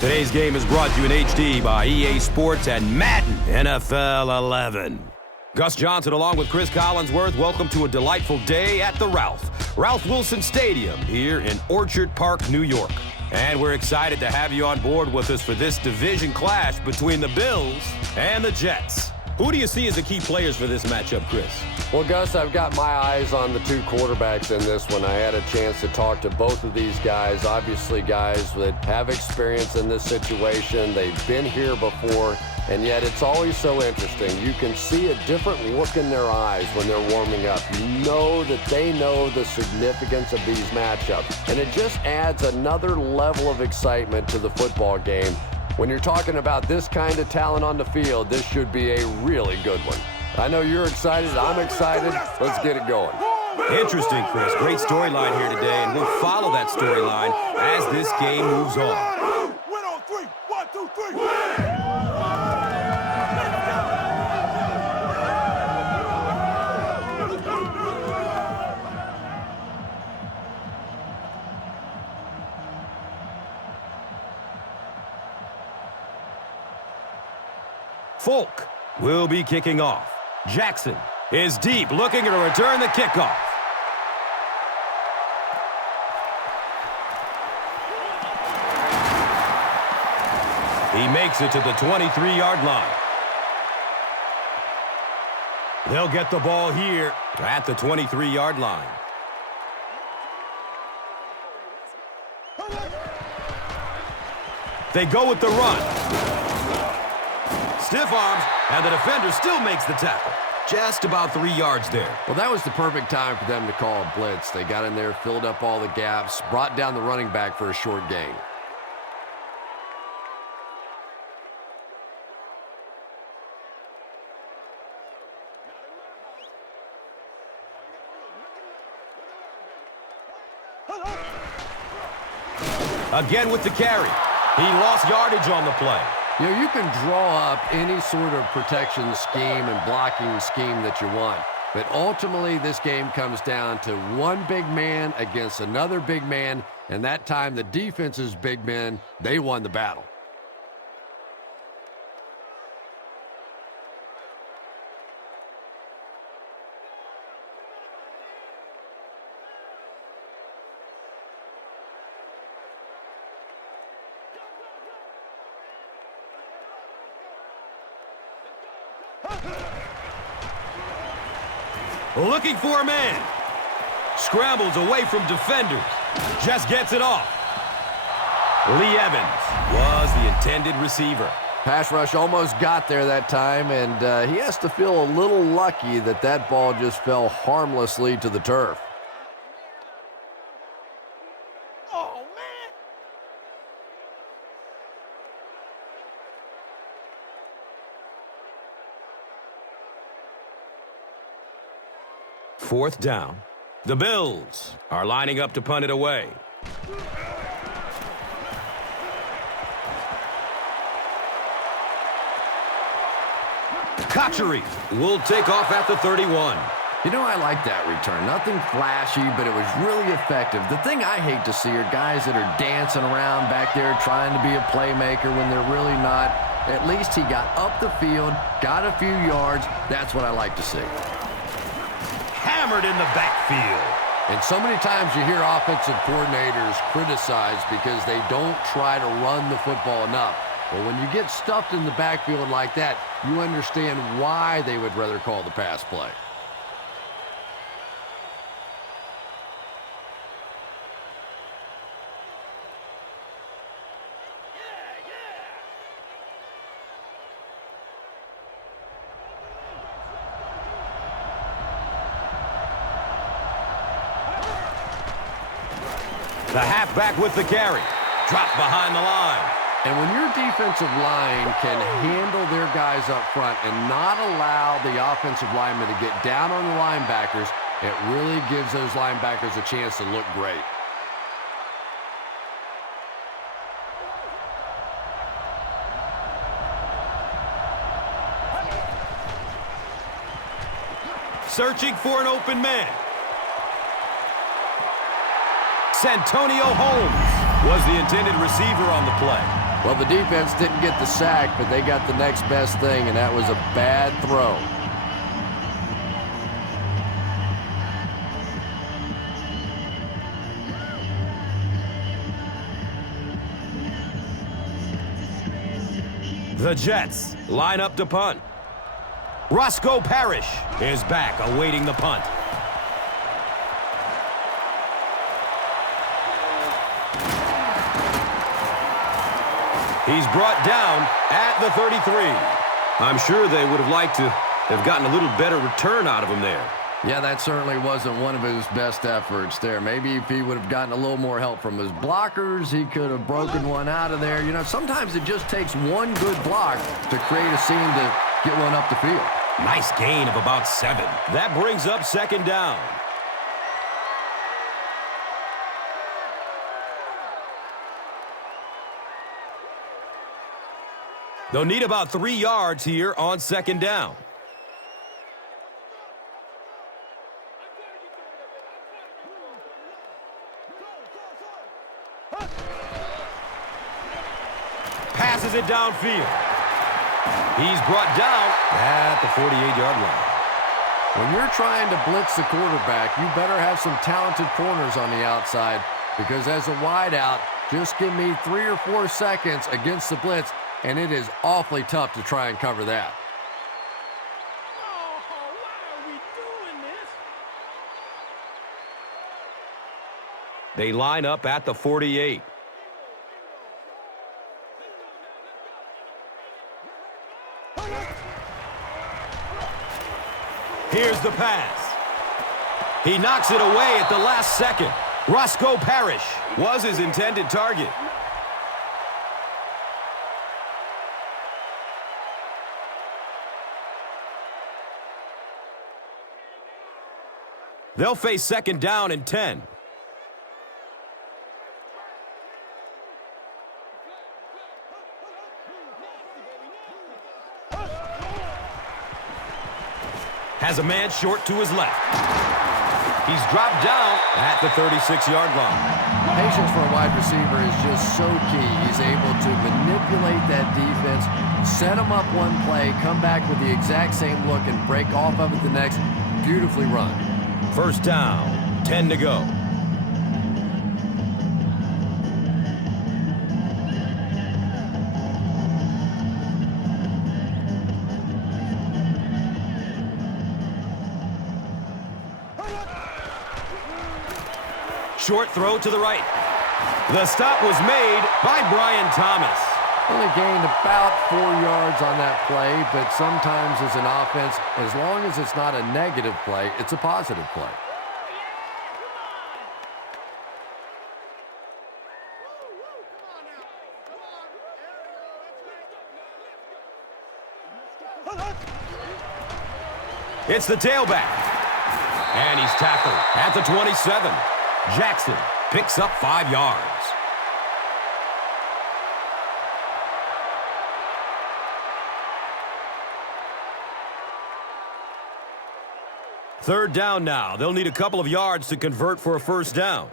Today's game is brought to you in HD by EA Sports and Madden NFL 11. Gus Johnson along with Cris Collinsworth, welcome to a delightful day at the Ralph Wilson Stadium here in Orchard Park, New York. And we're excited to have you on board with us for this division clash between the Bills and the Jets. Who do you see as the key players for this matchup, Chris? Well, Gus, I've got my eyes on the two quarterbacks in this one. I had a chance to talk to both of these guys, obviously guys that have experience in this situation. They've been here before, and yet it's always so interesting. You can see a different look in their eyes when they're warming up. You know that they know the significance of these matchups, and it just adds another level of excitement to the football game. When you're talking about this kind of talent on the field, this should be a really good one. I know you're excited. I'm excited. Let's get it going. Interesting, Chris. Great storyline here today, and we'll follow that storyline as this game moves on. Win on three. 1, 2, 3. Folk will be kicking off. Jackson is deep, looking to return the kickoff. He makes it to the 23-yard line. They'll get the ball here at the 23-yard line. They go with the run. Stiff arms, and the defender still makes the tackle. Just about 3 yards there. Well, that was the perfect time for them to call a blitz. They got in there, filled up all the gaps, brought down the running back for a short gain. Again with the carry. He lost yardage on the play. You know, you can draw up any sort of protection scheme and blocking scheme that you want. But ultimately, this game comes down to one big man against another big man. And that time, the defense's big men, they won the battle. Looking for a man. Scrambles away from defenders. Just gets it off. Lee Evans was the intended receiver. Pass rush almost got there that time, and he has to feel a little lucky that that ball just fell harmlessly to the turf. Oh, man. Fourth down. The Bills are lining up to punt it away. Kochery will take off at the 31. You know, I like that return. Nothing flashy, but it was really effective. The thing I hate to see are guys that are dancing around back there trying to be a playmaker when they're really not. At least he got up the field, got a few yards. That's what I like to see. Hammered in the backfield. And so many times you hear offensive coordinators criticized because they don't try to run the football enough. But when you get stuffed in the backfield like that, you understand why they would rather call the pass play. The halfback with the carry. Dropped behind the line. And when your defensive line can handle their guys up front and not allow the offensive linemen to get down on the linebackers, it really gives those linebackers a chance to look great. Searching for an open man. Santonio Holmes was the intended receiver on the play. Well, the defense didn't get the sack, but they got the next best thing, and that was a bad throw. The Jets line up to punt. Roscoe Parrish is back awaiting the punt. He's brought down at the 33. I'm sure they would have liked to have gotten a little better return out of him there. Yeah, that certainly wasn't one of his best efforts there. Maybe if he would have gotten a little more help from his blockers, he could have broken one out of there. You know, sometimes it just takes one good block to create a scene to get one up the field. Nice gain of about 7. That brings up second down. They'll need about 3 yards here on second down. Passes it downfield. He's brought down at the 48-yard line. When you're trying to blitz the quarterback, you better have some talented corners on the outside, because as a wideout, just give me 3 or 4 seconds against the blitz, and it is awfully tough to try and cover that. Oh, why are we doing this? They line up at the 48. Here's the pass. He knocks it away at the last second. Roscoe Parrish was his intended target. They'll face second down and 10. Has a man short to his left. He's dropped down at the 36-yard line. Patience for a wide receiver is just so key. He's able to manipulate that defense, set him up one play, come back with the exact same look, and break off of it the next. Beautifully run. First down, 10 to go. Short throw to the right. The stop was made by Brian Thomas. Only gained about 4 yards on that play, but sometimes as an offense, as long as it's not a negative play, it's a positive play. It's the tailback. And he's tackled at the 27. Jackson picks up 5 yards. Third down now. They'll need a couple of yards to convert for a first down.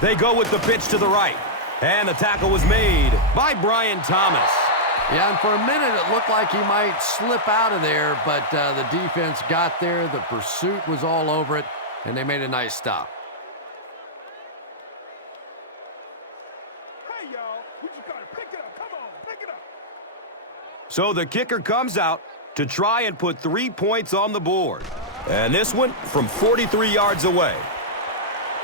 They go with the pitch to the right. And the tackle was made by Brian Thomas. Yeah, and for a minute it looked like he might slip out of there, but the defense got there. The pursuit was all over it, and they made a nice stop. Hey, y'all, we just gotta pick it up. Come on, pick it up. So the kicker comes out to try and put 3 points on the board. And this one from 43 yards away.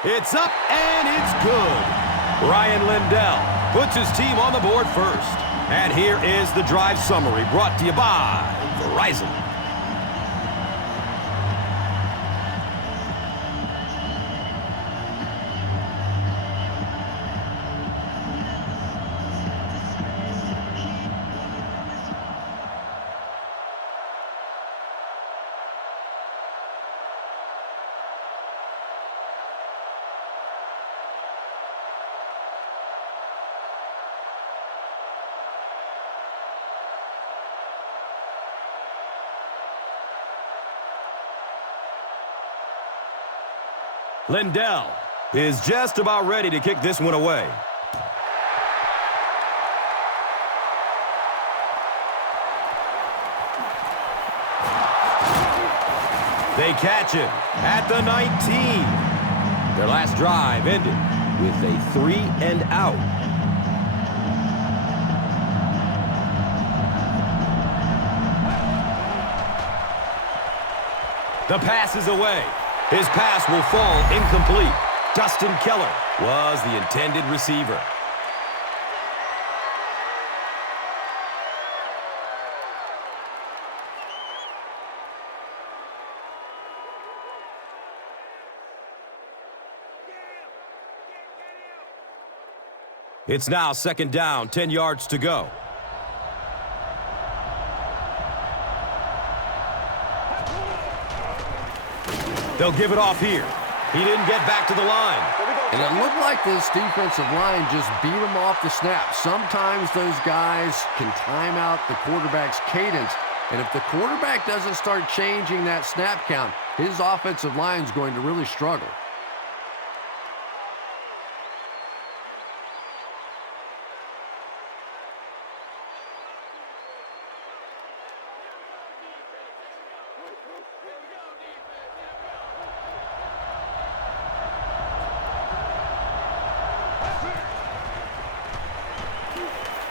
It's up and it's good. Ryan Lindell puts his team on the board first. And here is the drive summary brought to you by Verizon. Lindell is just about ready to kick this one away. They catch him at the 19. Their last drive ended with a 3 and out. The pass is away. His pass will fall incomplete. Dustin Keller was the intended receiver. It's now 2nd down, 10 yards to go. They'll give it off here. He didn't get back to the line. And it looked like this defensive line just beat him off the snap. Sometimes those guys can time out the quarterback's cadence. And if the quarterback doesn't start changing that snap count, his offensive line is going to really struggle.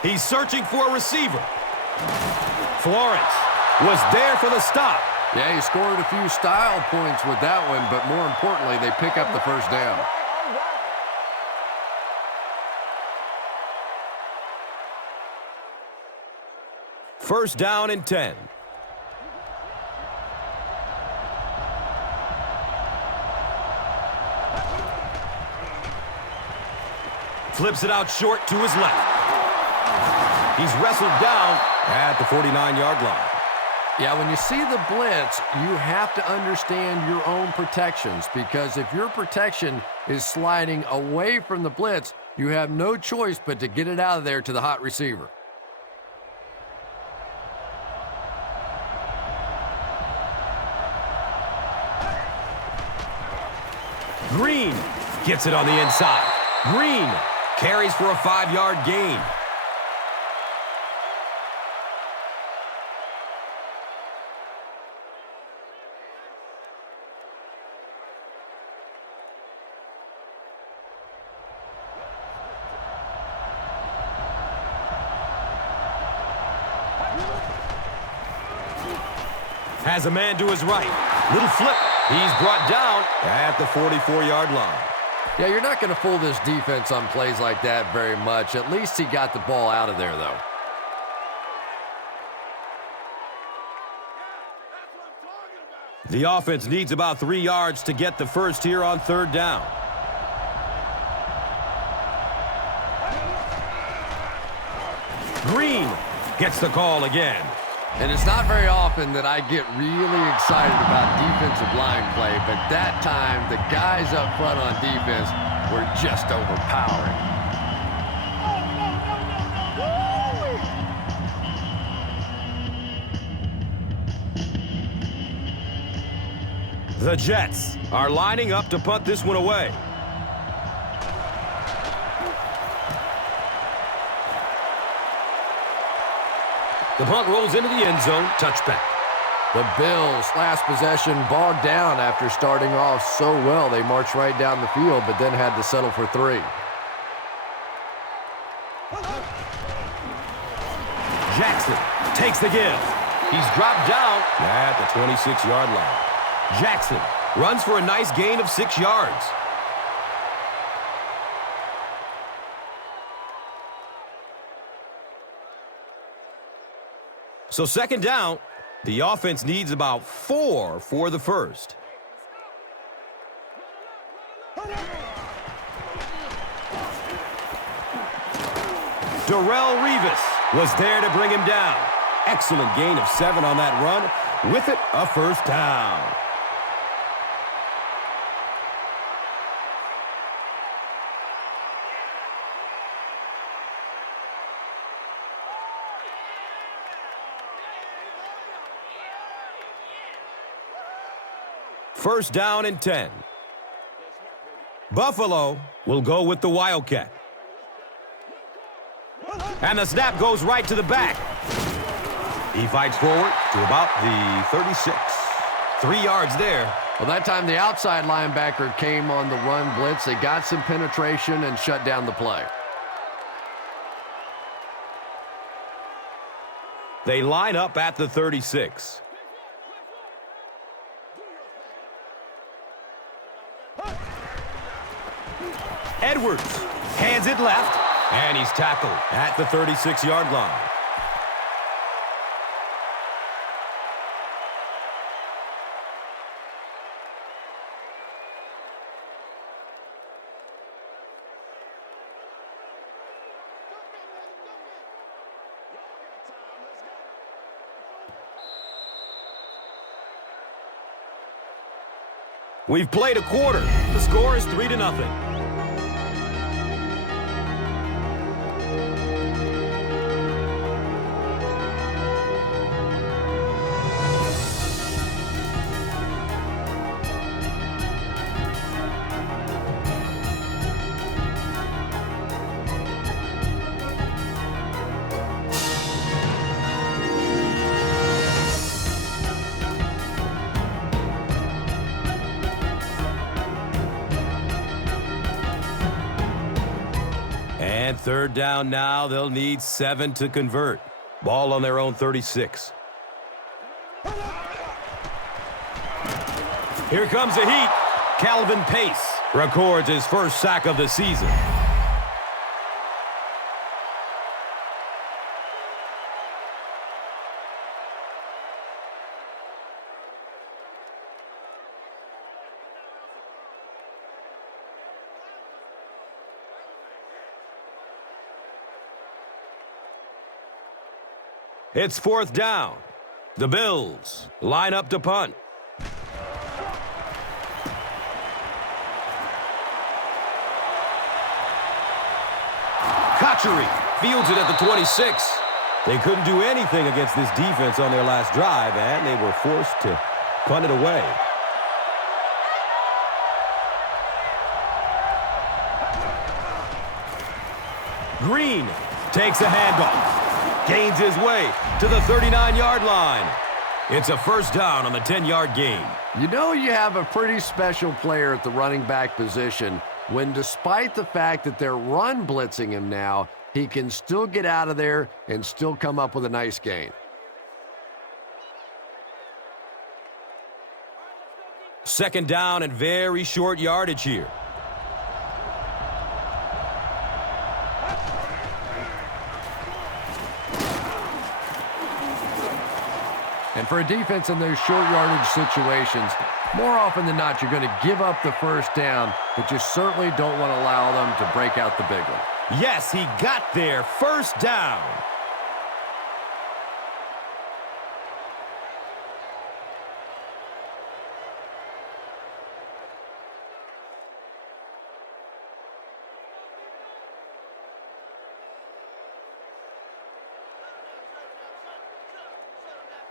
He's searching for a receiver. Florence was there for the stop. Yeah, he scored a few style points with that one, but more importantly, they pick up the first down. First down and 10. Flips it out short to his left. He's wrestled down at the 49-yard line. Yeah, when you see the blitz, you have to understand your own protections, because if your protection is sliding away from the blitz, you have no choice but to get it out of there to the hot receiver. Green gets it on the inside. Green carries for a 5-yard gain. Has a man to his right. Little flip. He's brought down at the 44-yard line. Yeah, you're not going to fool this defense on plays like that very much. At least he got the ball out of there, though. The offense needs about 3 yards to get the first here on 3rd down. Green gets the call again. And it's not very often that I get really excited about defensive line play, but that time, the guys up front on defense were just overpowering. The Jets are lining up to punt this one away. The punt rolls into the end zone. Touchback. The Bills' last possession bogged down after starting off so well. They marched right down the field, but then had to settle for 3. Jackson takes the give. He's dropped down at the 26-yard line. Jackson runs for a nice gain of 6 yards. So 2nd down, the offense needs about 4 for the first. Darrelle Revis was there to bring him down. Excellent gain of 7 on that run. With it, a first down. First down and 10. Buffalo will go with the Wildcat. And the snap goes right to the back. He fights forward to about the 36. 3 yards there. Well, that time the outside linebacker came on the run blitz. They got some penetration and shut down the play. They line up at the 36. Edwards hands it left, and he's tackled at the 36-yard line. We've played a quarter. The score is 3-0. And third down now. They'll need 7 to convert. Ball on their own 36. Here comes the heat. Calvin Pace records his first sack of the season. It's fourth down. The Bills line up to punt. Kotchery fields it at the 26. They couldn't do anything against this defense on their last drive, and they were forced to punt it away. Green takes a handoff. Gains his way to the 39-yard line. It's a first down on the 10-yard gain. You know you have a pretty special player at the running back position when, despite the fact that they're run blitzing him now, he can still get out of there and still come up with a nice gain. Second down and very short yardage here. And for a defense in those short yardage situations, more often than not, you're going to give up the first down, but you certainly don't want to allow them to break out the big one. Yes, he got there. First down.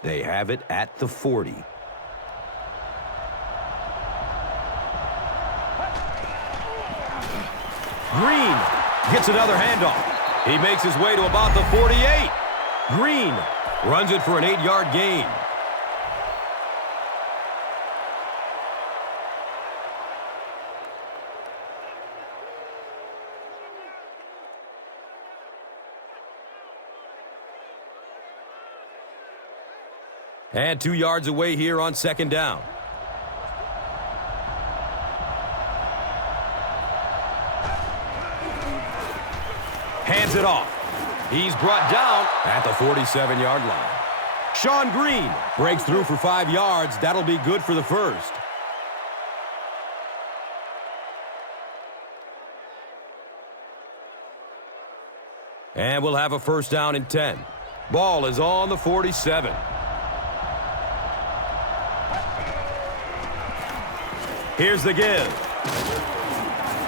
They have it at the 40. Green gets another handoff. He makes his way to about the 48. Green runs it for an 8-yard gain. And 2 yards away here on second down. Hands it off. He's brought down at the 47-yard line. Sean Green breaks through for 5 yards. That'll be good for the first. And we'll have a first down and 10. Ball is on the 47. Here's the give.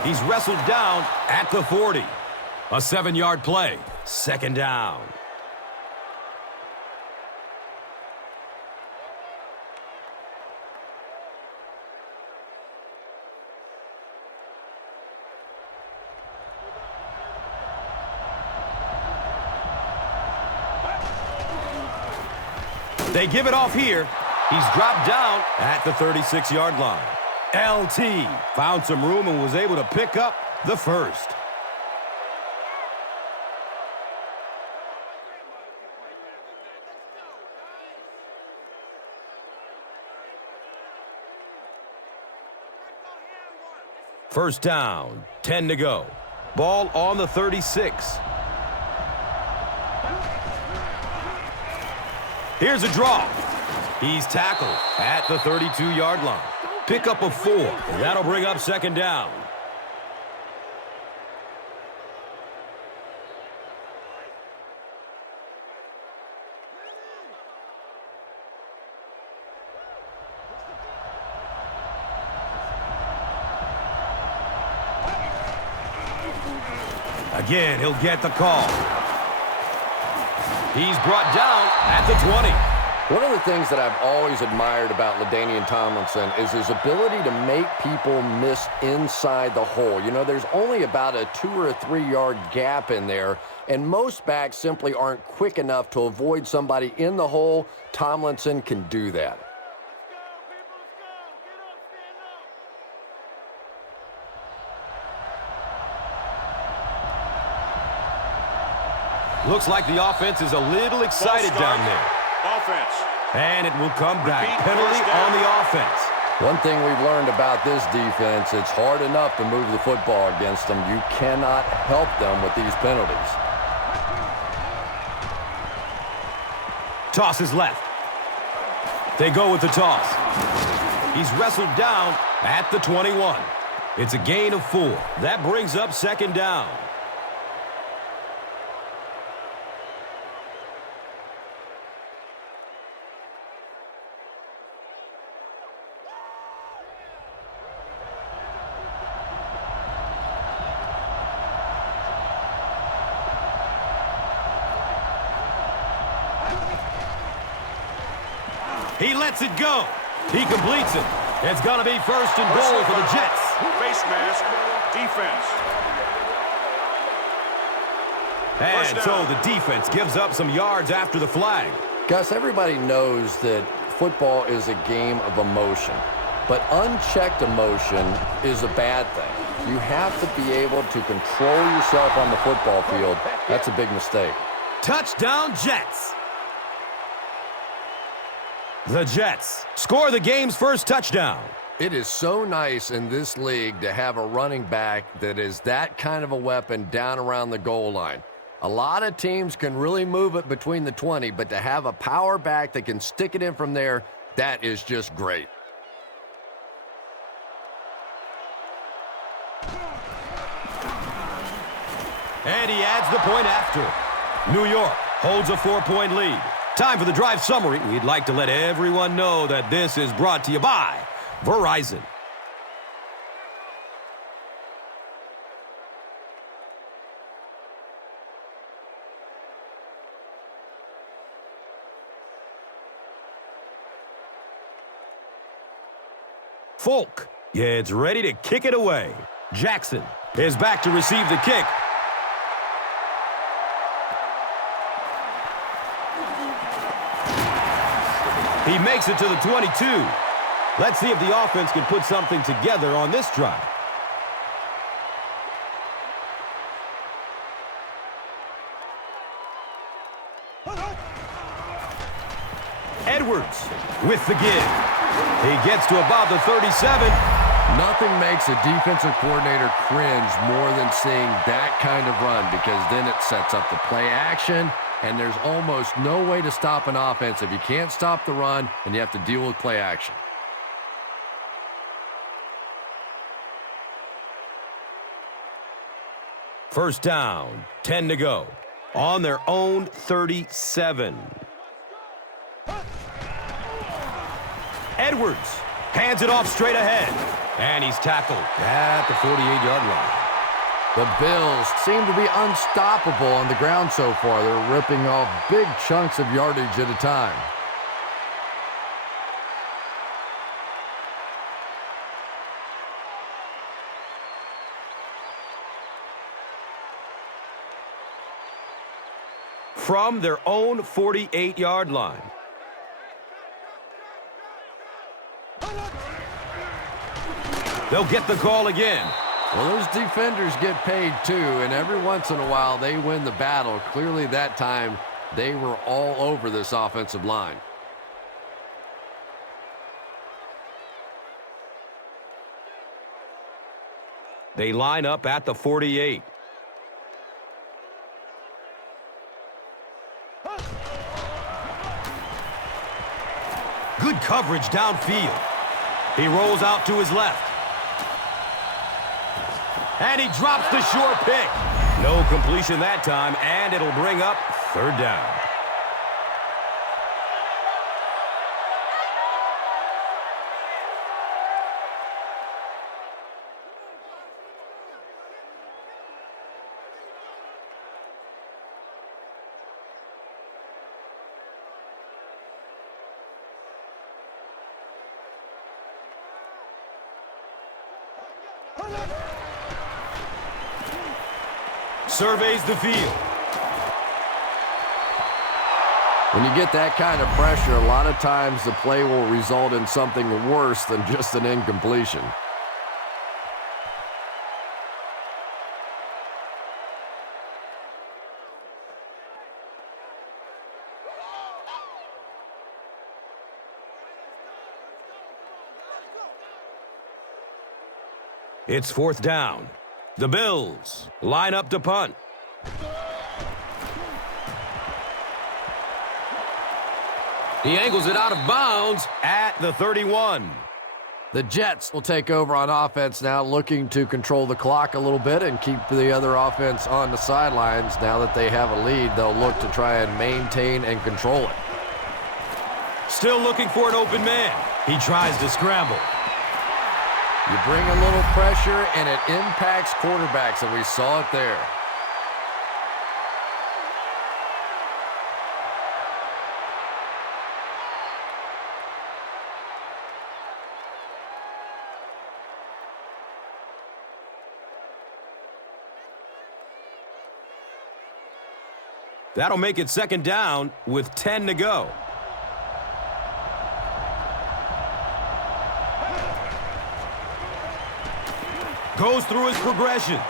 He's wrestled down at the 40. A 7-yard play. Second down. They give it off here. He's dropped down at the 36-yard line. LT found some room and was able to pick up the first. First down, 10 to go. Ball on the 36. Here's a draw. He's tackled at the 32-yard line. Pick up of 4. That'll bring up second down. Again, he'll get the call. He's brought down at the 20. One of the things that I've always admired about LaDainian Tomlinson is his ability to make people miss inside the hole. You know, there's only about a 2 or 3 yard gap in there, and most backs simply aren't quick enough to avoid somebody in the hole. Tomlinson can do that. Looks like the offense is a little excited down there. Offense. And it will come back. Penalty on the offense. One thing we've learned about this defense, it's hard enough to move the football against them. You cannot help them with these penalties. Toss is left. They go with the toss. He's wrestled down at the 21. It's a gain of 4. That brings up second down. He lets it go. He completes it. It's going to be first and goal for the Jets. Face mask. Defense. And so the defense gives up some yards after the flag. Gus, everybody knows that football is a game of emotion, but unchecked emotion is a bad thing. You have to be able to control yourself on the football field. That's a big mistake. Touchdown, Jets. The Jets score the game's first touchdown. It is so nice in this league to have a running back that is that kind of a weapon down around the goal line. A lot of teams can really move it between the 20, but to have a power back that can stick it in from there, that is just great. And he adds the point after. New York holds a 4-point lead. Time for the drive summary. We'd like to let everyone know that this is brought to you by Verizon. Folk gets ready to kick it away. Jackson is back to receive the kick. He makes it to the 22. Let's see if the offense can put something together on this drive. Edwards with the give. He gets to about the 37. Nothing makes a defensive coordinator cringe more than seeing that kind of run, because then it sets up the play action, and there's almost no way to stop an offense if you can't stop the run and you have to deal with play action. First down, 10 to go. On their own 37. Edwards hands it off straight ahead. And he's tackled at the 48-yard line. The Bills seem to be unstoppable on the ground so far. They're ripping off big chunks of yardage at a time. From their own 48-yard line. They'll get the call again. Well, those defenders get paid too, and every once in a while they win the battle. Clearly that time they were all over this offensive line. They line up at the 48. Good coverage downfield. He rolls out to his left. And he drops the short pick. No completion that time, and it'll bring up third down. Surveys the field. When you get that kind of pressure, a lot of times the play will result in something worse than just an incompletion. It's fourth down. The Bills line up to punt. He angles it out of bounds at the 31. The Jets will take over on offense now, looking to control the clock a little bit and keep the other offense on the sidelines. Now that they have a lead, they'll look to try and maintain and control it. Still looking for an open man. He tries to scramble. You bring a little pressure, and it impacts quarterbacks, and we saw it there. That'll make it second down with 10 to go. Goes through his progression.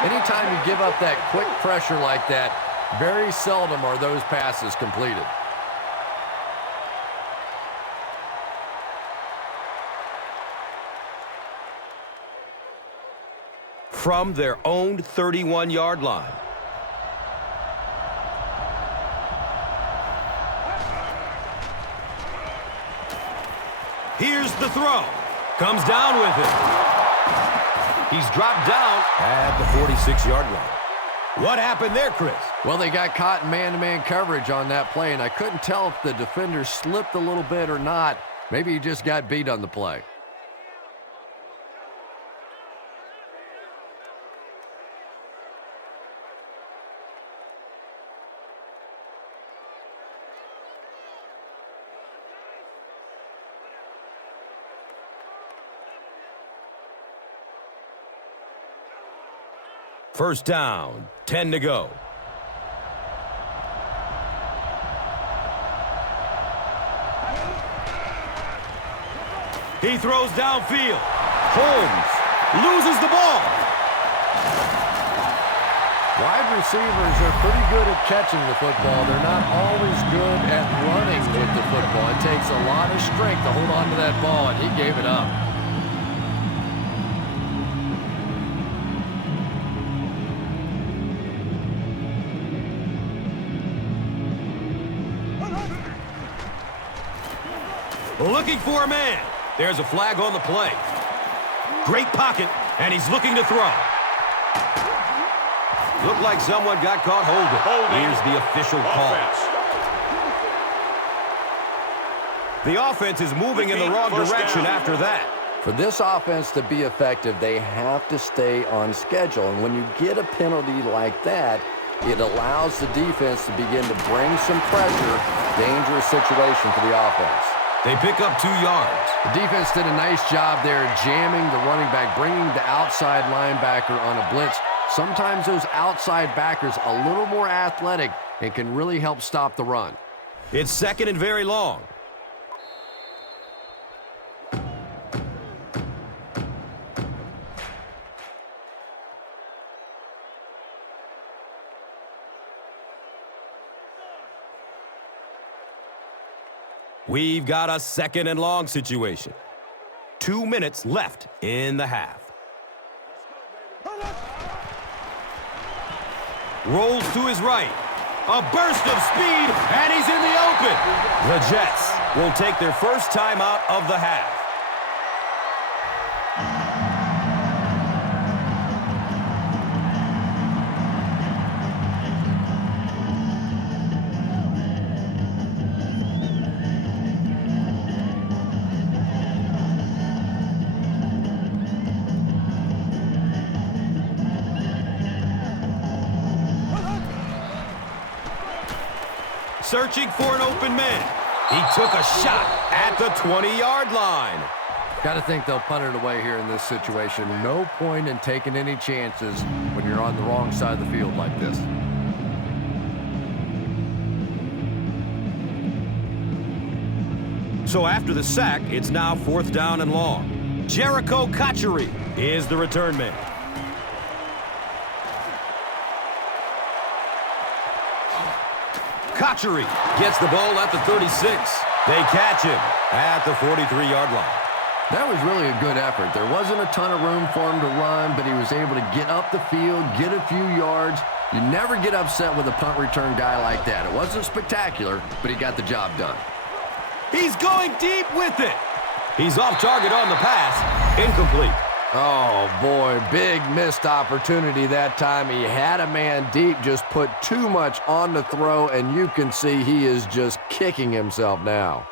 Anytime you give up that quick pressure like that, very seldom are those passes completed. From their own 31-yard line. Here's the throw. Comes down with it. He's dropped down at the 46-yard line. What happened there, Chris? Well, they got caught in man-to-man coverage on that play, and I couldn't tell if the defender slipped a little bit or not. Maybe he just got beat on the play. First down, 10 to go. He throws downfield. Holmes loses the ball. Wide receivers are pretty good at catching the football. They're not always good at running with the football. It takes a lot of strength to hold on to that ball, and he gave it up. Looking for a man. There's a flag on the play. Great pocket, and he's looking to throw. Looked like someone got caught holding. Here's the official call. The offense is moving in the wrong direction after that. For this offense to be effective, they have to stay on schedule. And when you get a penalty like that, it allows the defense to begin to bring some pressure. Dangerous situation for the offense. They pick up 2 yards. The defense did a nice job there jamming the running back, bringing the outside linebacker on a blitz. Sometimes those outside backers a little more athletic and can really help stop the run. It's second and very long. We've got a 2nd and long situation. 2 minutes left in the half. Rolls to his right. A burst of speed, and he's in the open. The Jets will take their first timeout of the half. Searching for an open man. He took a shot at the 20-yard line. Got to think they'll punt it away here in this situation. No point in taking any chances when you're on the wrong side of the field like this. So after the sack, it's now 4th down and long. Jericho Cotchery is the return man. Cotchery gets the ball at the 36. They catch him at the 43-yard line. That was really a good effort. There wasn't a ton of room for him to run, but he was able to get up the field, get a few yards. You never get upset with a punt return guy like that. It wasn't spectacular, but he got the job done. He's going deep with it. He's off target on the pass. Incomplete. Oh, boy, big missed opportunity that time. He had a man deep, just put too much on the throw, and you can see he is just kicking himself now.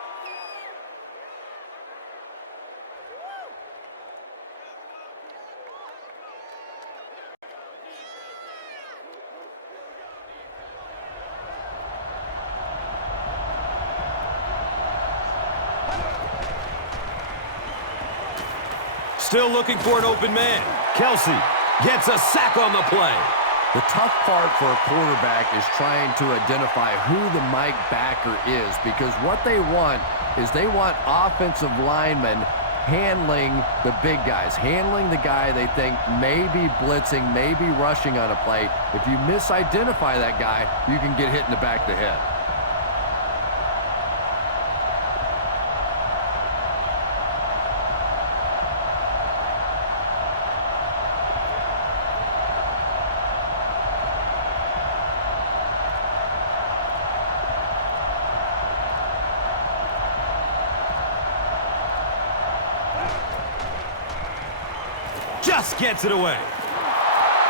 Still looking for an open man. Kelsey gets a sack on the play. The tough part for a quarterback is trying to identify who the Mike backer is, because what they want is they want offensive linemen handling the big guys, handling the guy they think may be blitzing, may be rushing on a play. If you misidentify that guy, you can get hit in the back of the head. Just gets it away.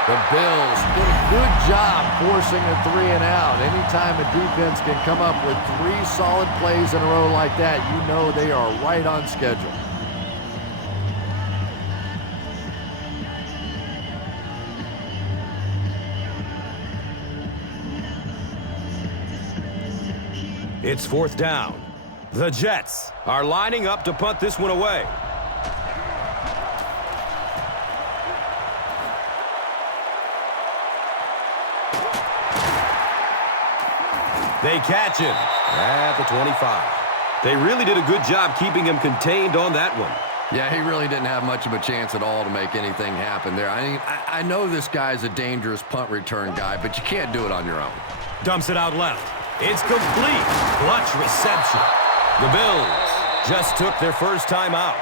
The Bills did a good job forcing a 3 and out. Anytime a defense can come up with 3 solid plays in a row like that, you know they are right on schedule. It's 4th down. The Jets are lining up to punt this one away. They catch him at the 25. They really did a good job keeping him contained on that one. Yeah, he really didn't have much of a chance at all to make anything happen there. I mean, I know this guy's a dangerous punt return guy, but you can't do it on your own. Dumps it out left. It's complete. Clutch reception. The Bills just took their first time out.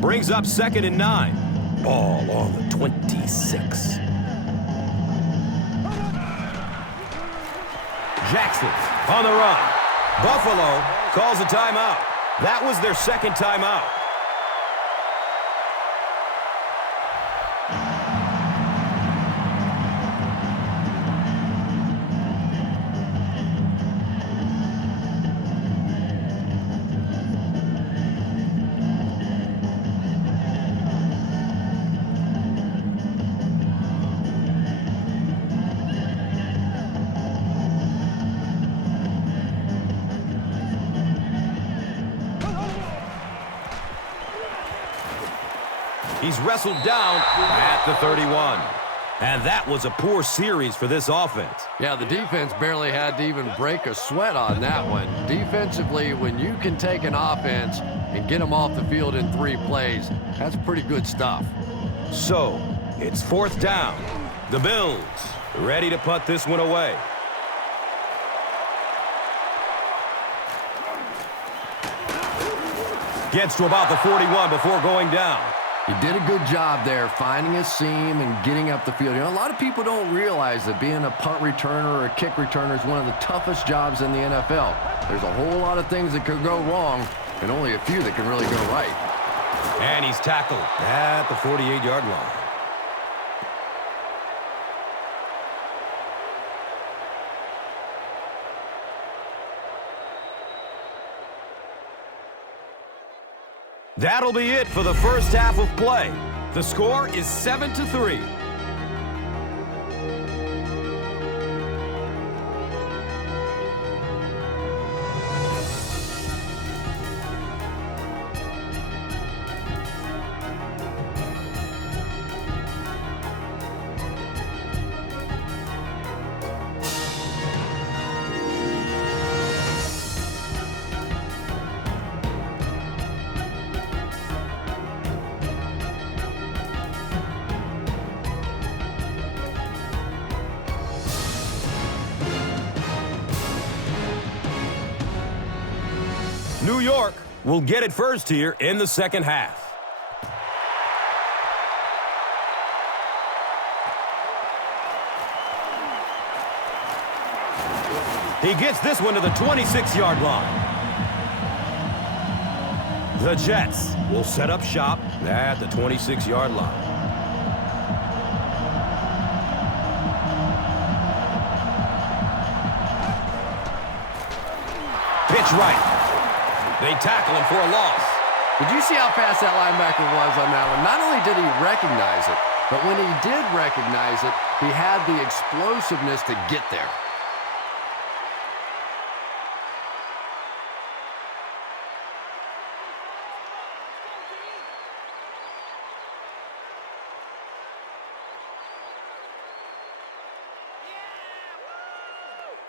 Brings up 2nd and 9. Ball on the 26. Jackson on the run. Buffalo calls a timeout. That was their 2nd timeout. He's wrestled down at the 31. And that was a poor series for this offense. Yeah, the defense barely had to even break a sweat on that one. Defensively, when you can take an offense and get them off the field in 3 plays, that's pretty good stuff. So, it's 4th down. The Bills ready to punt this one away. Gets to about the 41 before going down. He did a good job there finding a seam and getting up the field. You know, a lot of people don't realize that being a punt returner or a kick returner is one of the toughest jobs in the NFL. There's a whole lot of things that could go wrong and only a few that can really go right. And he's tackled at the 48-yard line. That'll be it for the first half of play. The score is 7-3. New York will get it first here in the second half. He gets this one to the 26-yard line. The Jets will set up shop at the 26-yard line. Pitch right. They tackle him for a loss. Did you see how fast that linebacker was on that one? Not only did he recognize it, but when he did recognize it, he had the explosiveness to get there.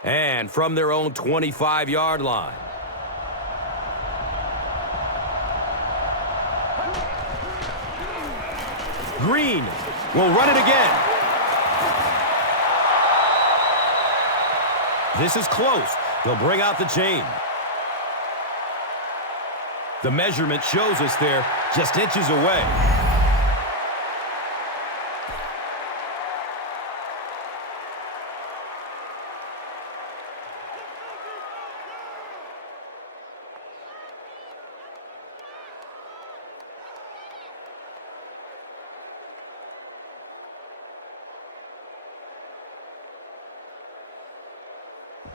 And from their own 25-yard line. Green will run it again. This is close. They'll bring out the chain. The measurement shows us they're just inches away.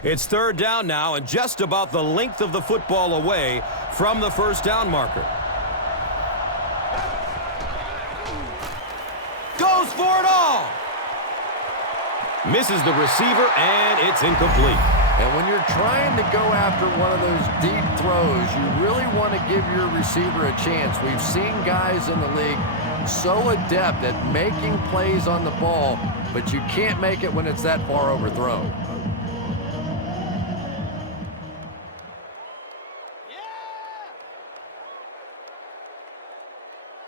It's 3rd down now and just about the length of the football away from the first down marker. Goes for it all. Misses the receiver and it's incomplete. And when you're trying to go after one of those deep throws, you really want to give your receiver a chance. We've seen guys in the league so adept at making plays on the ball, but you can't make it when it's that far overthrown.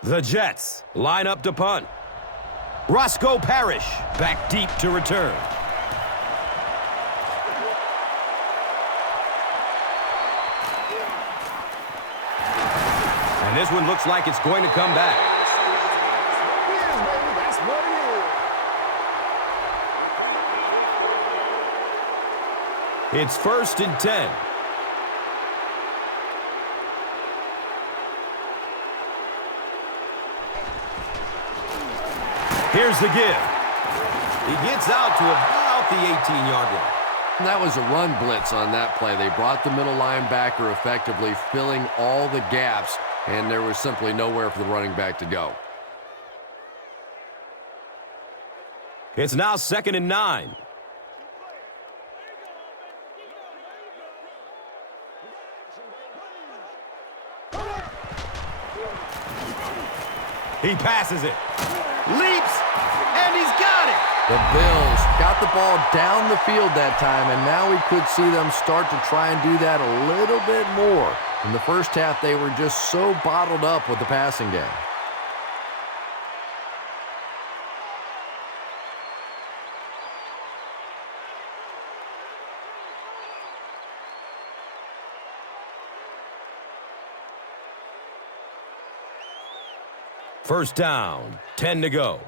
The Jets line up to punt. Roscoe Parrish back deep to return. And this one looks like it's going to come back. That's what it is. It's 1st and 10. Here's the give. He gets out to about the 18-yard line. That was a run blitz on that play. They brought the middle linebacker effectively, filling all the gaps, and there was simply nowhere for the running back to go. It's now 2nd and 9. He passes it. Leaps, and he's got it. The Bills got the ball down the field that time, and now we could see them start to try and do that a little bit more. In the first half, they were just so bottled up with the passing game. First down, 10 to go.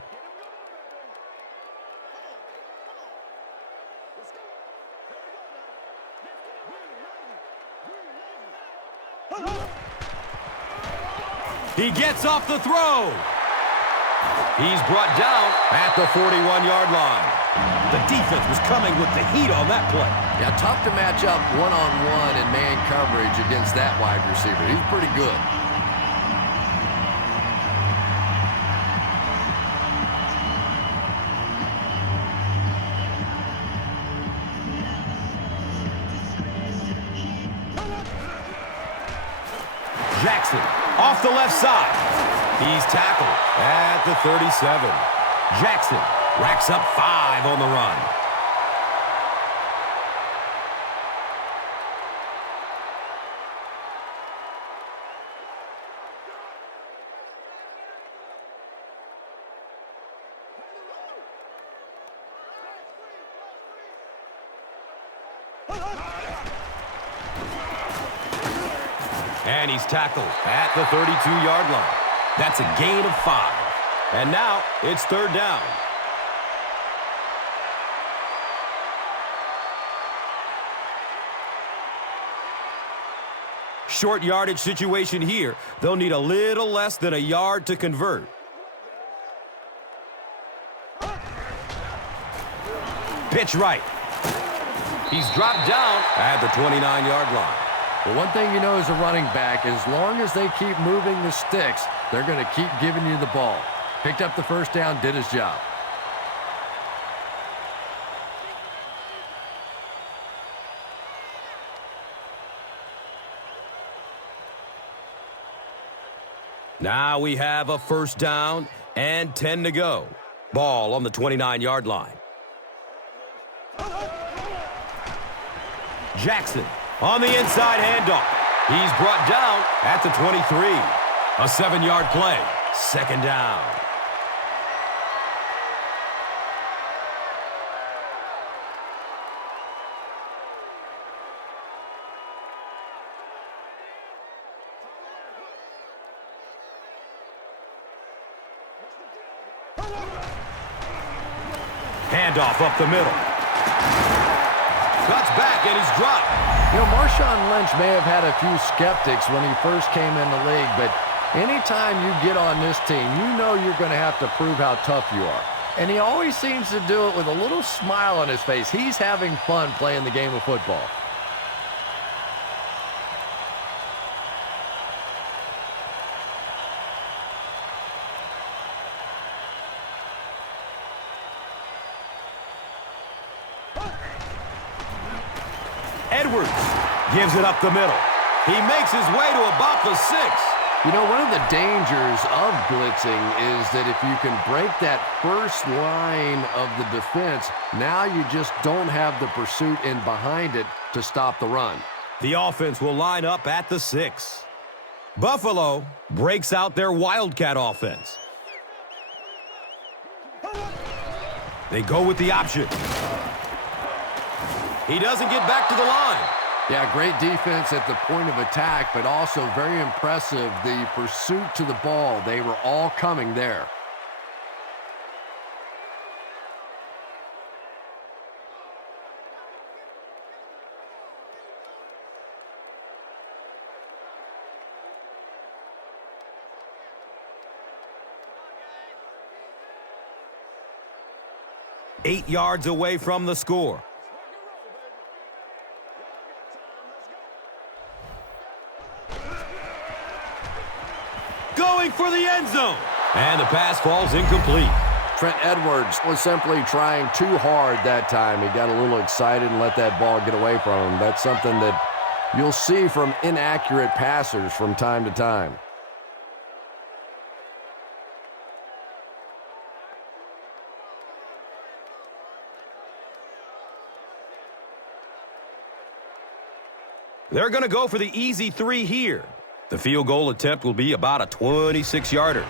He gets off the throw. He's brought down at the 41-yard line. The defense was coming with the heat on that play. Yeah, tough to match up one-on-one in man coverage against that wide receiver. He's pretty good. Jackson off the left side. He's tackled at the 37. Jackson racks up 5 on the run. And he's tackled at the 32-yard line. That's a gain of 5. And now it's third down. Short yardage situation here. They'll need a little less than a yard to convert. Pitch right. He's dropped down at the 29-yard line. Well, one thing you know as a running back, as long as they keep moving the sticks, they're going to keep giving you the ball. Picked up the first down, did his job. Now we have a first down and 10 to go. Ball on the 29-yard line. Jackson on the inside handoff. He's brought down at the 23. A 7-yard play. Second down. Handoff up the middle. Cuts back and he's dropped. You know, Marshawn Lynch may have had a few skeptics when he first came in the league, but anytime you get on this team, you know you're going to have to prove how tough you are. And he always seems to do it with a little smile on his face. He's having fun playing the game of football. Edwards gives it up the middle. He makes his way to about the 6. You know, one of the dangers of blitzing is that if you can break that first line of the defense, now you just don't have the pursuit in behind it to stop the run. The offense will line up at the 6. Buffalo breaks out their Wildcat offense. They go with the option. He doesn't get back to the line. Yeah, great defense at the point of attack, but also very impressive the pursuit to the ball. They were all coming there. Eight yards away from the score. Going for the end zone. And the pass falls incomplete. Trent Edwards was simply trying too hard that time. He got a little excited and let that ball get away from him. That's something that you'll see from inaccurate passers from time to time. They're going to go for the easy 3 here. The field goal attempt will be about a 26-yarder.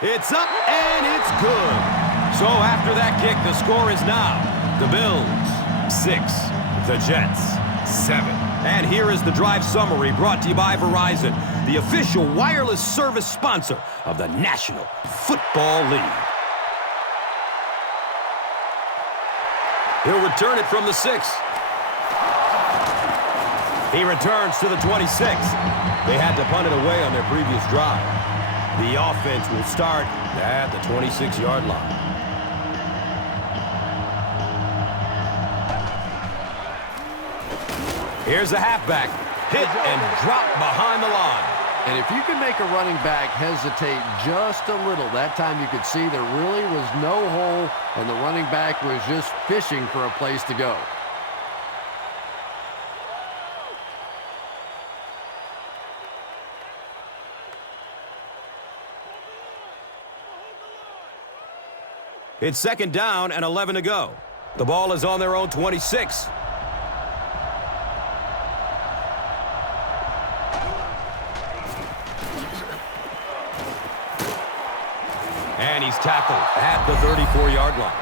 It's up, and it's good. So after that kick, the score is now the Bills 6, the Jets 7. And here is the drive summary brought to you by Verizon, the official wireless service sponsor of the National Football League. He'll return it from the 6. He returns to the 26. They had to punt it away on their previous drive. The offense will start at the 26-yard line. Here's the halfback. Hit and drop behind the line. And if you can make a running back hesitate just a little, that time you could see there really was no hole, and the running back was just fishing for a place to go. It's 2nd down and 11 to go. The ball is on their own 26. And he's tackled at the 34-yard line.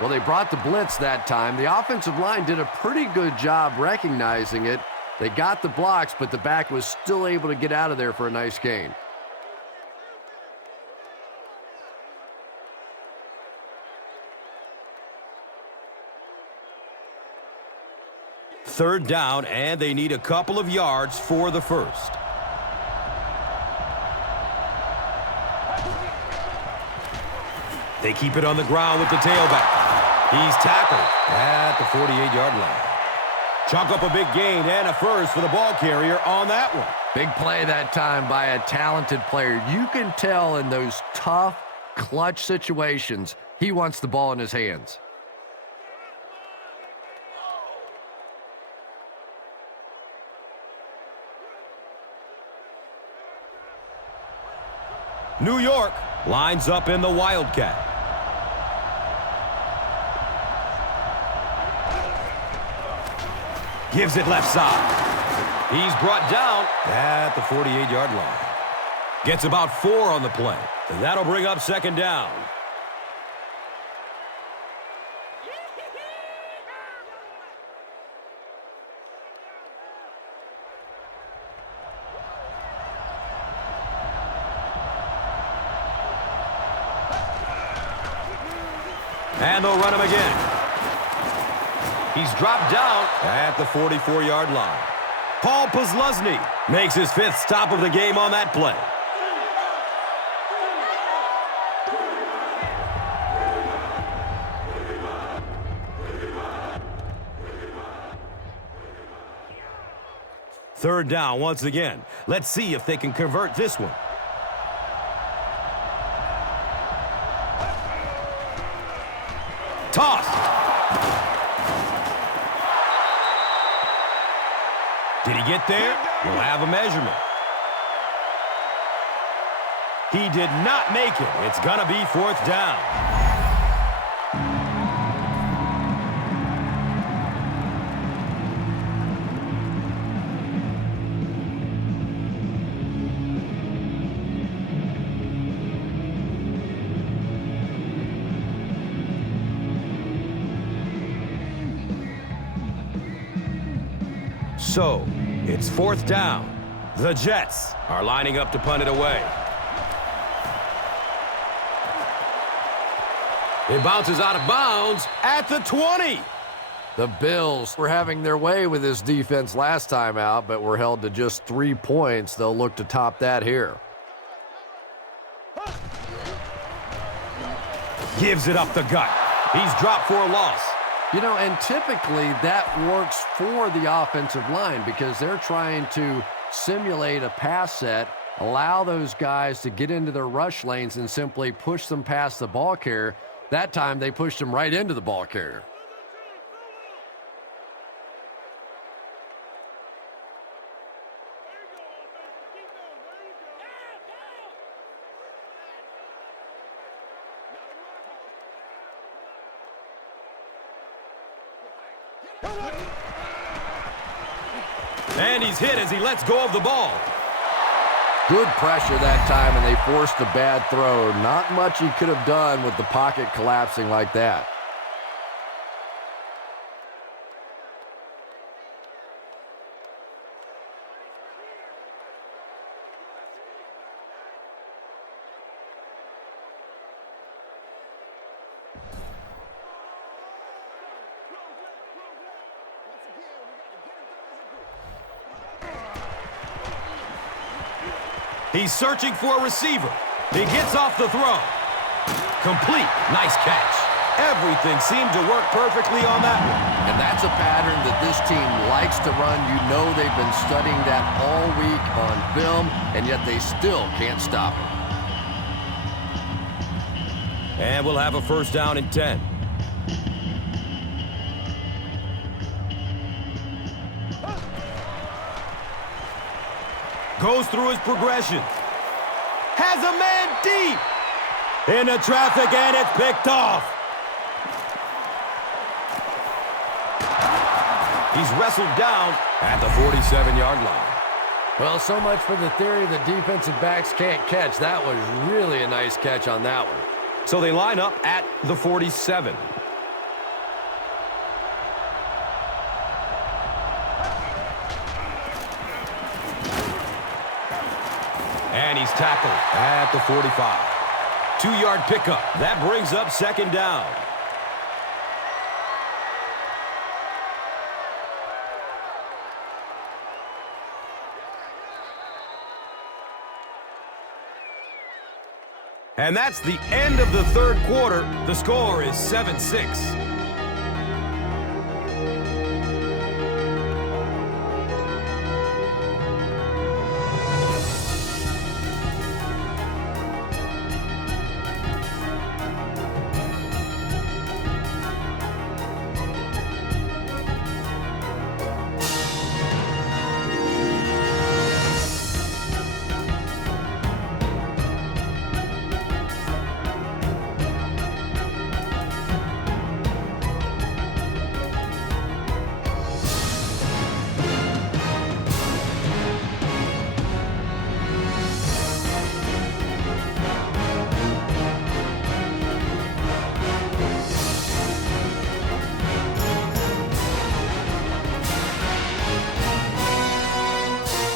Well, they brought the blitz that time. The offensive line did a pretty good job recognizing it. They got the blocks, but the back was still able to get out of there for a nice gain. Third down, and they need a couple of yards for the first. They keep it on the ground with the tailback. He's tackled at the 48-yard line. Chalk up a big gain and a first for the ball carrier on that one. Big play that time by a talented player. You can tell in those tough, clutch situations, he wants the ball in his hands. New York lines up in the Wildcat. Gives it left side. He's brought down at the 48-yard line. Gets about 4 on the play. And that'll bring up 2nd down. And they'll run him again. He's dropped down at the 44-yard line. Paul Posluszny makes his 5th stop of the game on that play. Third down once again. Let's see if they can convert this one. Toss. Did he get there? We'll have a measurement. He did not make it. It's going to be 4th down. So, it's 4th down. The Jets are lining up to punt it away. It bounces out of bounds at the 20. The Bills were having their way with this defense last time out, but were held to just 3 points. They'll look to top that here. Gives it up the gut. He's dropped for a loss. You know, and typically that works for the offensive line because they're trying to simulate a pass set, allow those guys to get into their rush lanes and simply push them past the ball carrier. That time they pushed him right into the ball carrier. And he's hit as he lets go of the ball. Good pressure that time, and they forced a bad throw. Not much he could have done with the pocket collapsing like that. He's searching for a receiver. He gets off the throw. Complete. Nice catch. Everything seemed to work perfectly on that one. And that's a pattern that this team likes to run. You know they've been studying that all week on film, and yet they still can't stop it. And we'll have a first down and 10. Goes through his progression. Has a man deep. Into traffic, and it's picked off. He's wrestled down at the 47-yard line. Well, so much for the theory that defensive backs can't catch. That was really a nice catch on that one. So they line up at the 47. And he's tackled at the 45. 2-yard pickup. That brings up second down. And that's the end of the third quarter. The score is 7-6.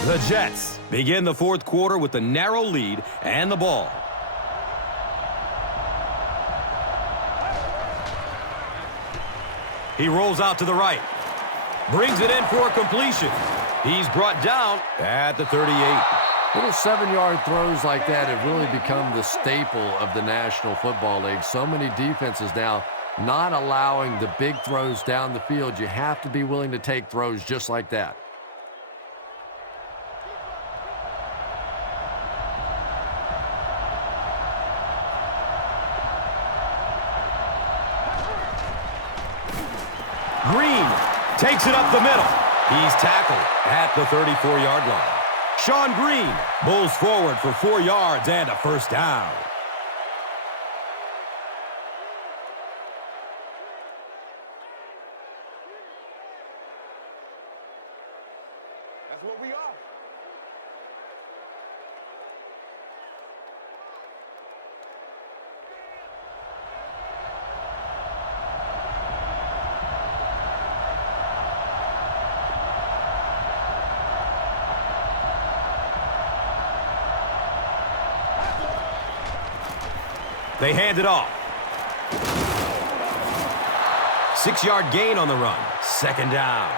The Jets begin the fourth quarter with a narrow lead and the ball. He rolls out to the right. Brings it in for a completion. He's brought down at the 38. Little 7-yard throws like that have really become the staple of the National Football League. So many defenses now not allowing the big throws down the field. You have to be willing to take throws just like that. Green takes it up the middle. He's tackled at the 34-yard line. Sean Green pulls forward for 4 yards and a first down. That's what we are. They hand it off. 6-yard gain on the run. Second down.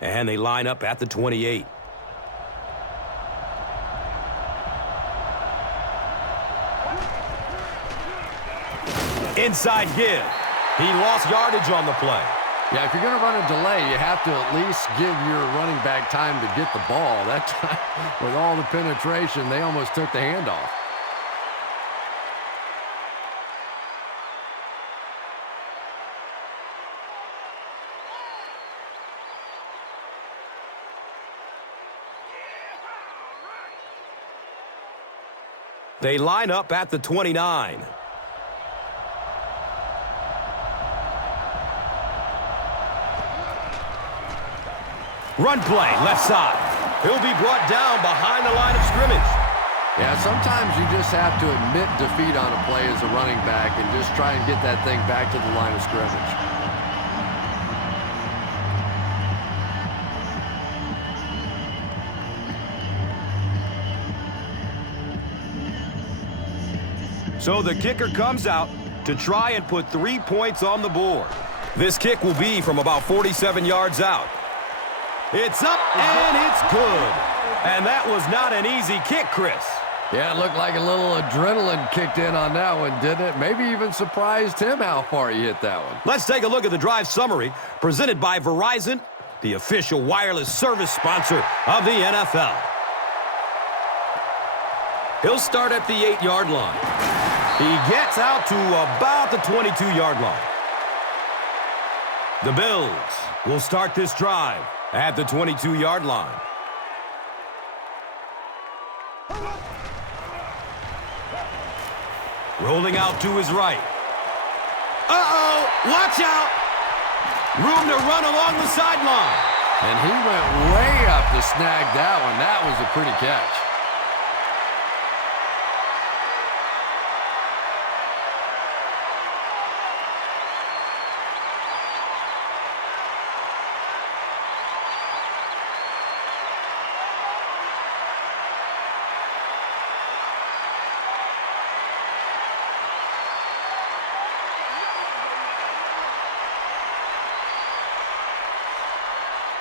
And they line up at the 28. Inside give. He lost yardage on the play. Yeah, if you're going to run a delay, you have to at least give your running back time to get the ball. That time, with all the penetration, they almost took the handoff. They line up at the 29. Run play, left side. He'll be brought down behind the line of scrimmage. Yeah, sometimes you just have to admit defeat on a play as a running back and just try and get that thing back to the line of scrimmage. So the kicker comes out to try and put 3 points on the board. This kick will be from about 47 yards out. It's up and it's good. And that was not an easy kick, Chris. Yeah, it looked like a little adrenaline kicked in on that one, didn't it? Maybe even surprised him how far he hit that one. Let's take a look at the drive summary presented by Verizon, the official wireless service sponsor of the NFL. He'll start at the 8-yard line. He gets out to about the 22-yard line. The Bills will start this drive at the 22-yard line. Rolling out to his right. Uh-oh! Watch out! Room to run along the sideline. And he went way up to snag that one. That was a pretty catch.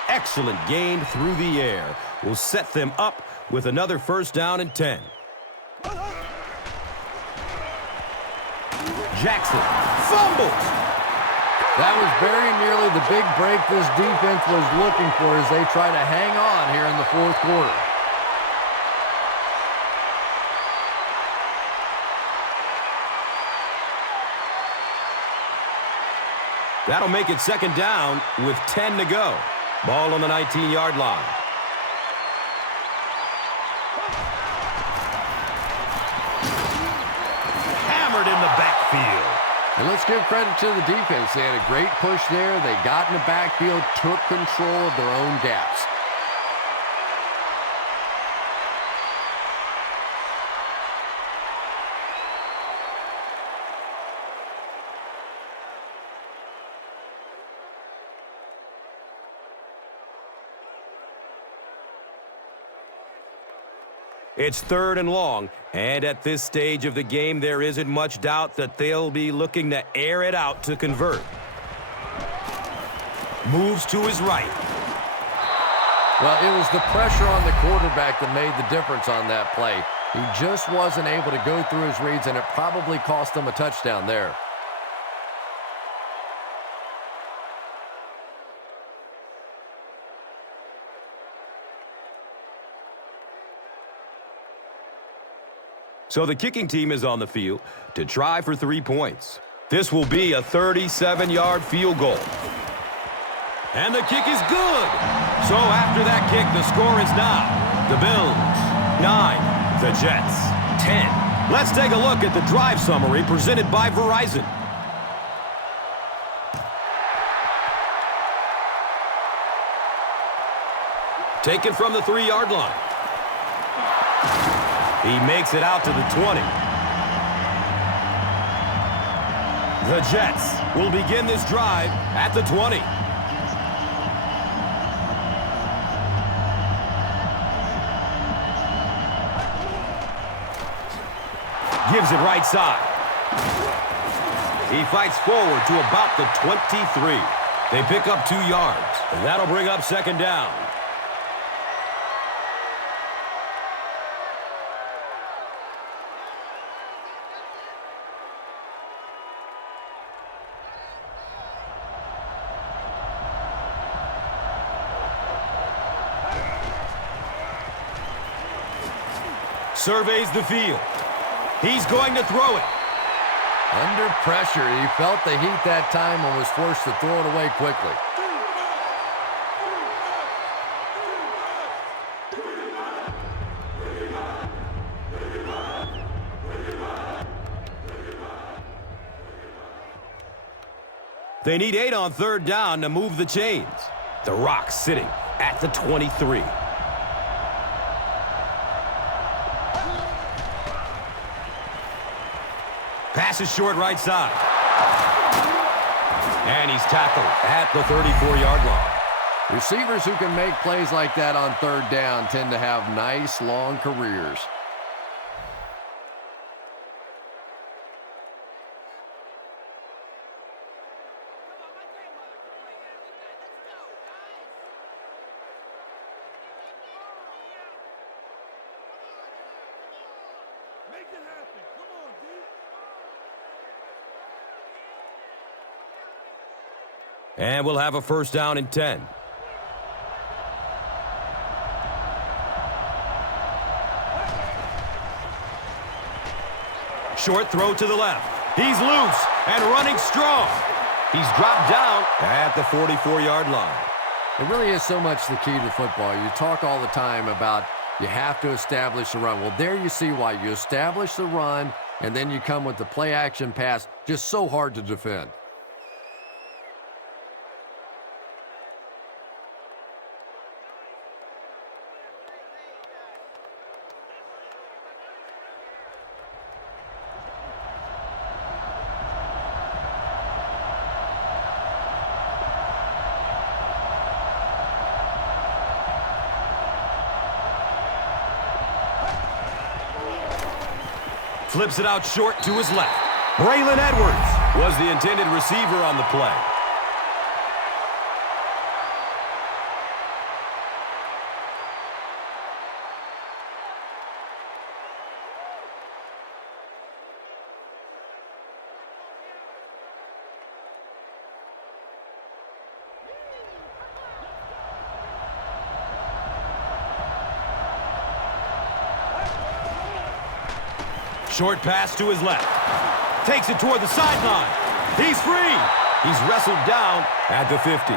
Excellent gain through the air will set them up with another first down and 10. Jackson fumbles. That was very nearly the big break this defense was looking for as they try to hang on here in the fourth quarter. That'll make it second down with 10 to go. Ball on the 19-yard line. Hammered in the backfield. And let's give credit to the defense. They had a great push there. They got in the backfield, took control of their own gaps. It's third and long, and at this stage of the game, there isn't much doubt that they'll be looking to air it out to convert. Moves to his right. Well, it was the pressure on the quarterback that made the difference on that play. He just wasn't able to go through his reads, and it probably cost them a touchdown there. So the kicking team is on the field to try for 3 points. This will be a 37-yard field goal. And the kick is good. So after that kick, the score is now the Bills 9, the Jets 10. Let's take a look at the drive summary presented by Verizon. Taken from the 3-yard line. He makes it out to the 20. The Jets will begin this drive at the 20. Gives it right side. He fights forward to about the 23. They pick up 2 yards, and that'll bring up second down. Surveys the field. He's going to throw it. Under pressure, he felt the heat that time and was forced to throw it away quickly. They need 8 on third down to move the chains. The Rock sitting at the 23. Pass is short right side. And he's tackled at the 34-yard line. Receivers who can make plays like that on third down tend to have nice, long careers. Make it happen. Come on, D. And we'll have a first down and 10. Short throw to the left. He's loose and running strong. He's dropped down at the 44-yard line. It really is so much the key to football. You talk all the time about you have to establish the run. Well, there you see why. You establish the run, and then you come with the play-action pass. Just so hard to defend. Flips it out short to his left. Braylon Edwards was the intended receiver on the play. Short pass to his left. Takes it toward the sideline. He's free. He's wrestled down at the 50.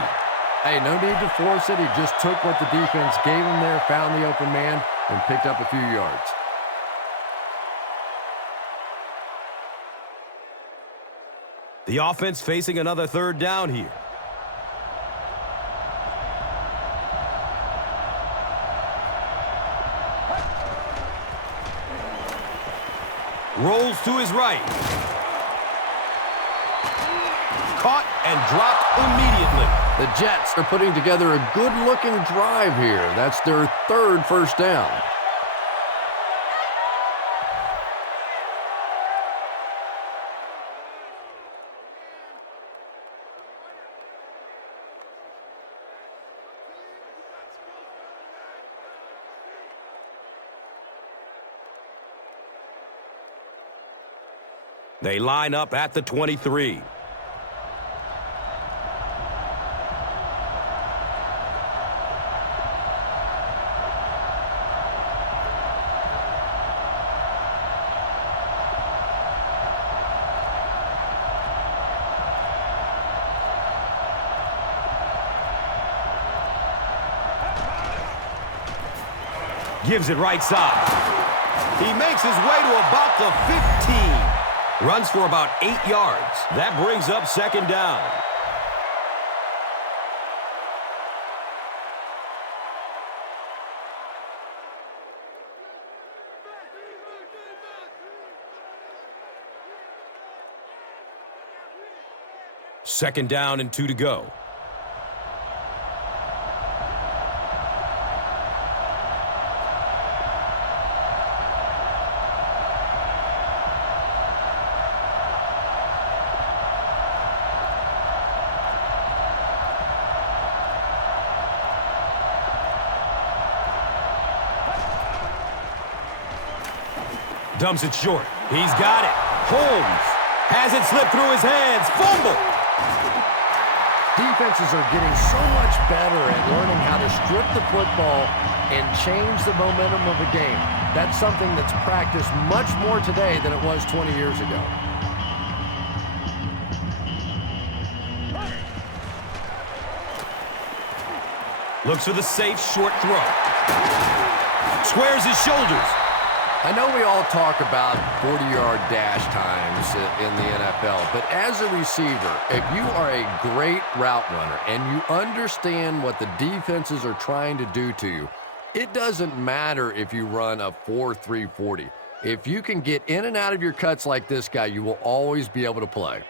Hey, no need to force it. He just took what the defense gave him there, found the open man, and picked up a few yards. The offense facing another third down here. Rolls to his right. Caught and dropped immediately. The Jets are putting together a good-looking drive here. That's their third first down. They line up at the 23. Gives it right side. He makes his way to about the 15. Runs for about 8 yards. That brings up second down. Second down and 2 to go. Dumps it short. He's got it. Holmes has it slip through his hands. Fumble. Defenses are getting so much better at learning how to strip the football and change the momentum of a game. That's something that's practiced much more today than it was 20 years ago. Looks for the safe short throw. Squares his shoulders. I know we all talk about 40-yard dash times in the NFL, but as a receiver, if you are a great route runner and you understand what the defenses are trying to do to you, it doesn't matter if you run a 4.3 40. If you can get in and out of your cuts like this guy, you will always be able to play.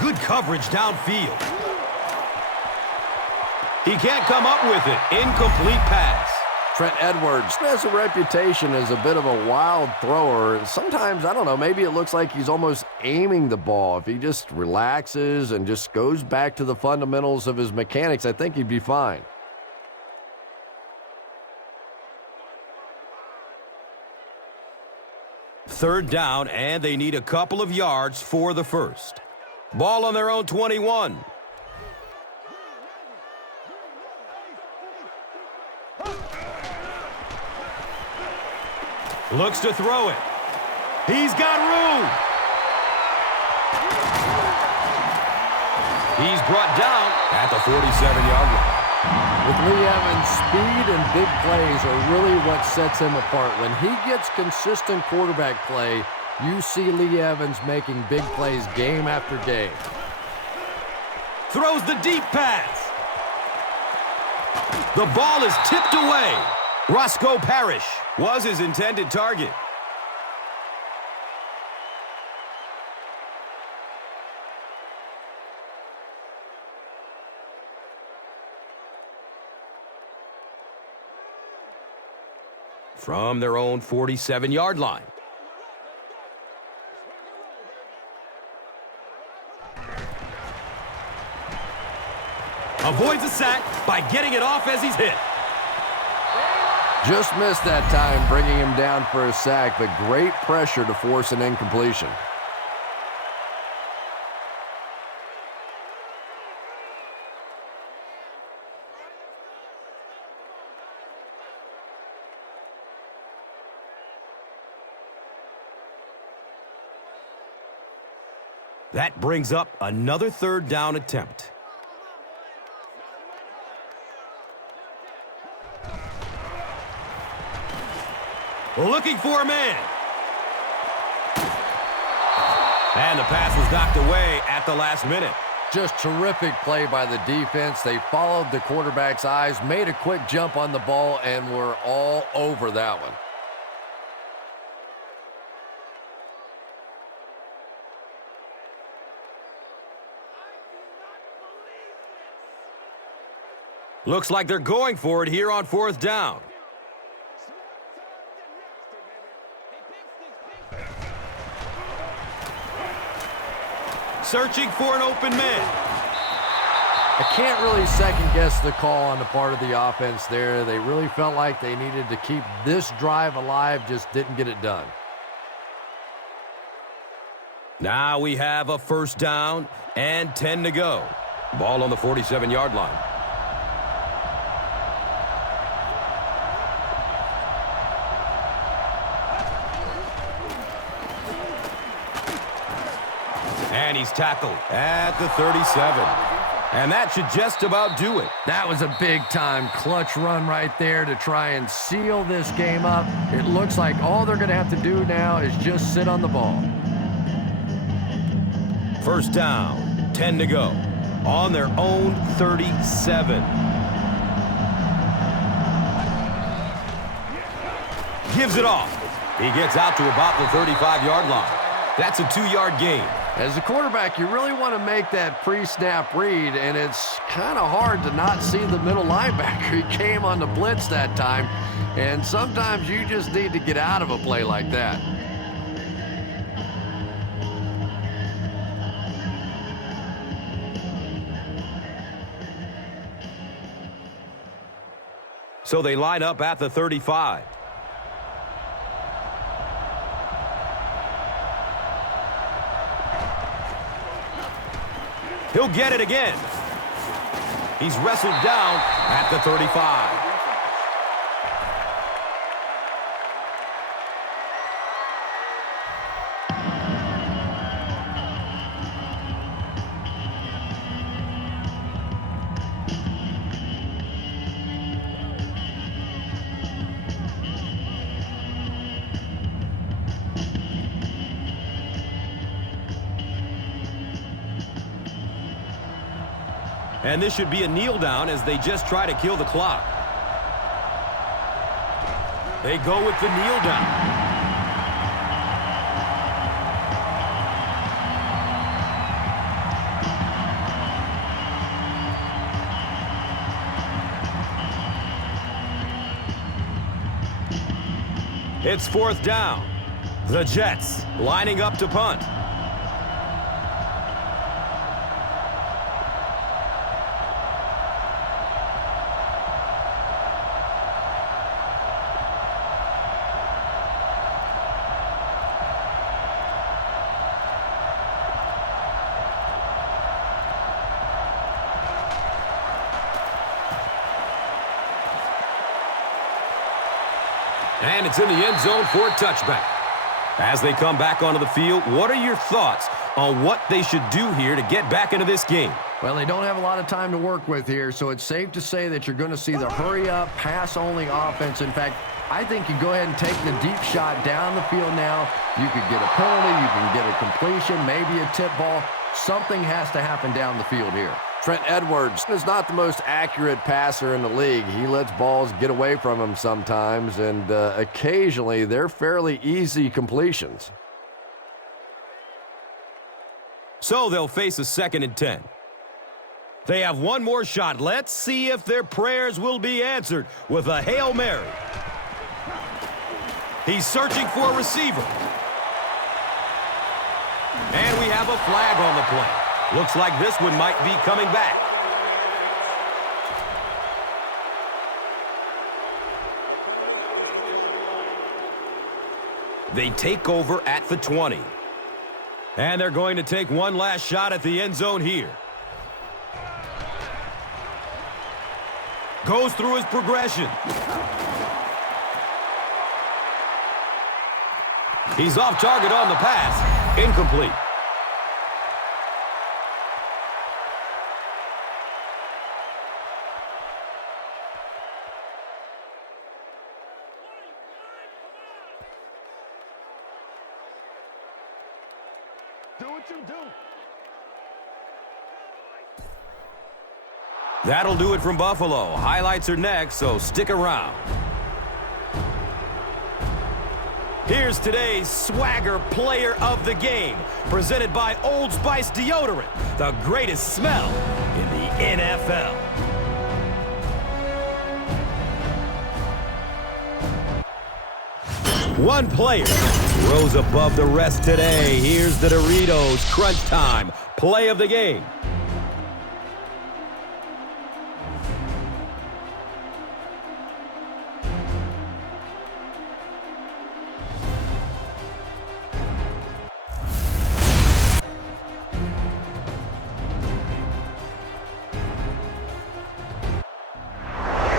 Good coverage downfield. He can't come up with it. Incomplete pass. Trent Edwards has a reputation as a bit of a wild thrower. Sometimes, I don't know, maybe it looks like he's almost aiming the ball. If he just relaxes and just goes back to the fundamentals of his mechanics, I think he'd be fine. Third down, and they need a couple of yards for the first. Ball on their own 21. Looks to throw it. He's got room. He's brought down at the 47-yard line. With Lee Evans, speed and big plays are really what sets him apart. When he gets consistent quarterback play, you see Lee Evans making big plays game after game. Throws the deep pass. The ball is tipped away. Roscoe Parrish was his intended target. From their own 47-yard line. Avoids a sack by getting it off as he's hit. Just missed that time, bringing him down for a sack, but great pressure to force an incompletion. That brings up another third down attempt. Looking for a man. And the pass was knocked away at the last minute. Just terrific play by the defense. They followed the quarterback's eyes, made a quick jump on the ball, and were all over that one. Looks like they're going for it here on fourth down. Searching for an open man. I can't really second-guess the call on the part of the offense there. They really felt like they needed to keep this drive alive, just didn't get it done. Now we have a first down and 10 to go. Ball on the 47-yard line. And he's tackled at the 37. And that should just about do it. That was a big-time clutch run right there to try and seal this game up. It looks like all they're going to have to do now is just sit on the ball. First down, 10 to go. On their own 37. Gives it off. He gets out to about the 35-yard line. That's a 2-yard gain. As a quarterback, you really want to make that pre-snap read, and it's kind of hard to not see the middle linebacker. He came on the blitz that time, and sometimes you just need to get out of a play like that. So they line up at the 35. He'll get it again. He's wrestled down at the 35. And this should be a kneel down as they just try to kill the clock. They go with the kneel down. It's 4th down. The Jets lining up to punt. And it's in the end zone for a touchback. As they come back onto the field, what are your thoughts on what they should do here to get back into this game? Well, they don't have a lot of time to work with here, so it's safe to say that you're going to see the hurry-up, pass-only offense. In fact, I think you go ahead and take the deep shot down the field now. You could get a penalty, you can get a completion, maybe a tip ball. Something has to happen down the field here. Trent Edwards is not the most accurate passer in the league. He lets balls get away from him sometimes, and occasionally they're fairly easy completions. So they'll face a 2nd and 10. They have one more shot. Let's see if their prayers will be answered with a Hail Mary. He's searching for a receiver. And we have a flag on the play. Looks like this one might be coming back. They take over at the 20. And they're going to take one last shot at the end zone here. Goes through his progression. He's off target on the pass. Incomplete. Do what you do. That'll do it from Buffalo. Highlights are next, so stick around. Here's today's Swagger Player of the Game, presented by Old Spice Deodorant, the greatest smell in the NFL. One player rose above the rest today. Here's the Doritos Crunch Time Play of the Game.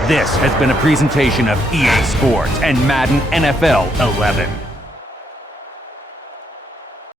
This has been a presentation of EA Sports and Madden NFL 11.